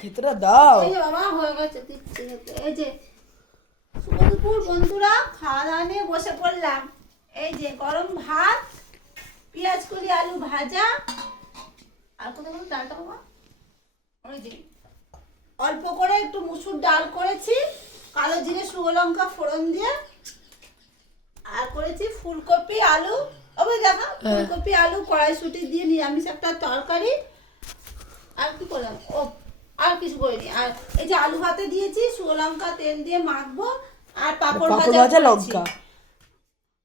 খেতেটা দাও। এই যে বাবা হয়ে গেছে দিচ্ছি খেতে। এই যে শুভ দুপুর বন্ধুরা, খাওয়া দাওয়া নিয়ে বসে পড়লাম। এই যে গরম ভাত, পেঁয়াজ কলি আলু ভাজা, আর কোথাও কোনো ডালটা বাবা, ওই যে অল্প করে একটু মুসুর ডাল করেছি, কালো জিরে শুকনো লঙ্কা ফোড়ন দিয়ে, আর করেছি ফুলকপি আলু, ওই দেখা ফুলকপি আলু কড়াইশুঁটি দিয়ে নিরামিষ একটা তরকারি। আর কি করলাম, ও আর কিছু করিনি। আর এই যে আলু ভাতে দিয়েছি, শুকনো লঙ্কা তেল দিয়ে মাখবো, আর পাঁপড় ভাজা লঙ্কা।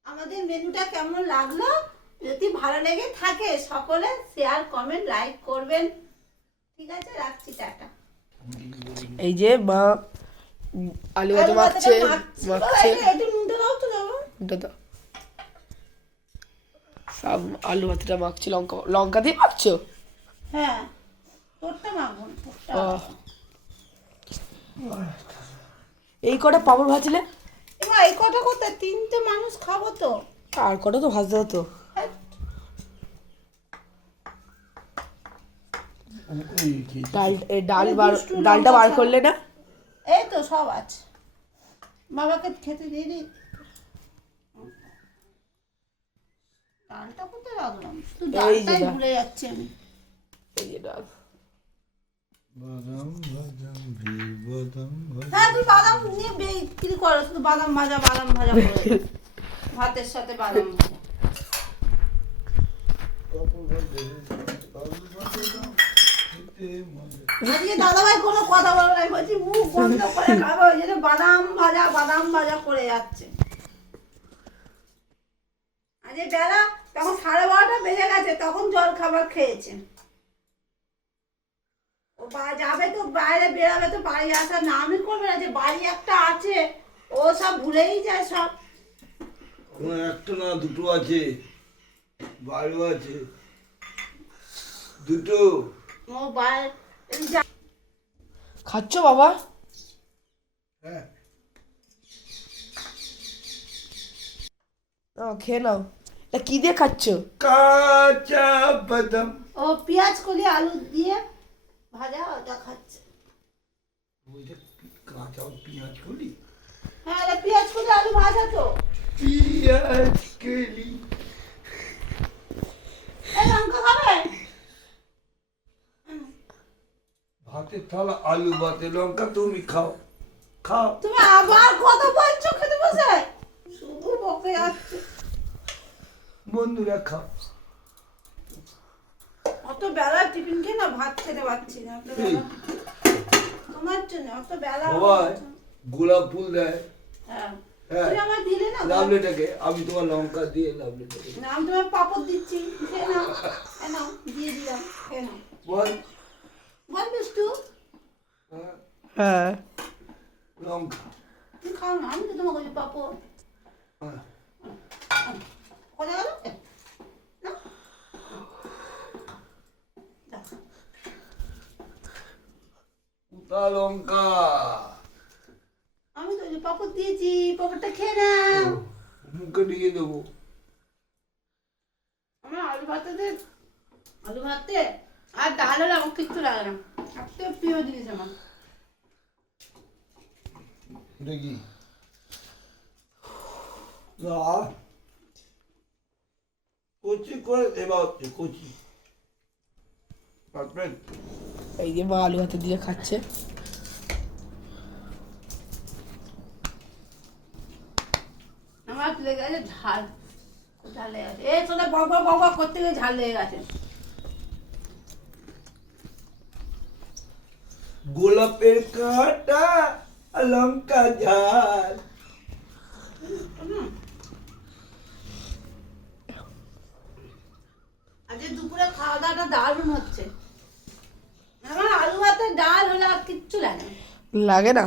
আমাদের মেনুটা কেমন লাগলো, যদি ভালো লেগে থাকে সকলে শেয়ার কমেন্ট লাইক করবেন। ঠিক আছে, রাখছি, টাটা। এই যে মা আলু ভাতে মাখছে। একটু নুনটা দাও তো, দাও নুনটা দাও। সব আলু ভাতেটা মাখছি, লঙ্কা দিয়ে মাখছো? হ্যাঁ, তোরটা মাখবো, তোরটা। এই কটা পাঁপড় ভাজলে এবার এই কটা করতে 3টে মানুষ খাবো তো। আর কটা তো ভাজতে হতো। ডালটা বার করলে না? এই তো সব আছে, বাবাকে খেতে দিয়ে দিই। ডালটা কোথায় রাখলাম, তুই ডালটাই ভুলে যাচ্ছি আমি। এই যে ডাল। হ্যাঁ, তুই বাদাম নিয়ে বিক্রি করো, শুধু বাদাম ভাজা করে ভাতের সাথে বাদাম ভাজা। আজকে দাদাভাই কোনো কথা বলবে না, বলছি মুখ বন্ধ করে খাবো, ওই জন্য বাদাম ভাজা করে যাচ্ছে। আজ বেলা তখন 12:30 বেজে গেছে, তখন জল খাবার খেয়েছে। ও যাবে তো বাইরে, বেরোবে তো, বাড়ি আসার নামই করবে না, যে বাড়ি একটা আছে, ও সব ভুলেই যায় সব। একটা না দুটো আছে, বাড়িও আছে দুটো। ও বাইরে খাচ্ছ বাবা? হ্যাঁ, খেয়ে নাও। এটা কি দিয়ে খাচ্ছ? কাঁচা বাদাম। ও পেঁয়াজ কলি আলু দিয়ে ভাজা, ওটা খাচ্ছে। কাঁচা পেঁয়াজ কলি? হ্যাঁ, এটা পেঁয়াজ কলি আলু ভাজা তো। পেঁয়াজ কলি এই লঙ্কা খাবে? ভাতের থালা আলু ভাতে লঙ্কা, তুমি খাও খাও। তুমি আবার কথা বলছো খেতে বসে, শুধু বকে যাচ্ছে। বন্ধুরা খাও। অত বেলা টিফিন খেয়ে না ভাত খেতে পারছি না, অত বেলা তোমার জন্য, অত বেলা। সবাই গোলাপ ফুল দেয়। হ্যাঁ, হ্যাঁ, তুমি আমার দিলে না। লাভলেটাকে আমি তোমার লঙ্কা দিয়ে লাভলেটাকে না, আমি তোমার পাপড় দিচ্ছি, খেয়ে নাও। নাও, দিয়ে দিলাম, খেয়ে নাও। বল। বল বিষ্টু, হ্যাঁ, লঙ্কা তুমি খাও না, আমি তো তোমাকে বলছি পাপড়। কোথায় গেল? কুতা লঙ্কা। আমি তো পাপড় দিয়েছি, পাপড়টা খেয়ে নাও। মুখে দিয়ে দেবো। আমার আলু ভাতে আর ডাল হলে আমার কিচ্ছু লাগে না, সবথেকে প্রিয় জিনিস আমার। দেখি না, কচি করে দেওয়া হচ্ছে, কচি। এই যে মা আলু ভাতে দিয়ে খাচ্ছে। আমার লেগে গেছে ঝাল, ঝাল লেগে গেছে। এই তোদের বক করতে গিয়ে ঝাল লেগে গেছে। গোলাপের কাঁটা আর লঙ্কা ঝাল। আজকে দুপুরে খাওয়া দাওয়াটা দারুণ হচ্ছে। আমার আলু ভাতে ডাল হলে আর কিচ্ছু লাগে না। লাগে না?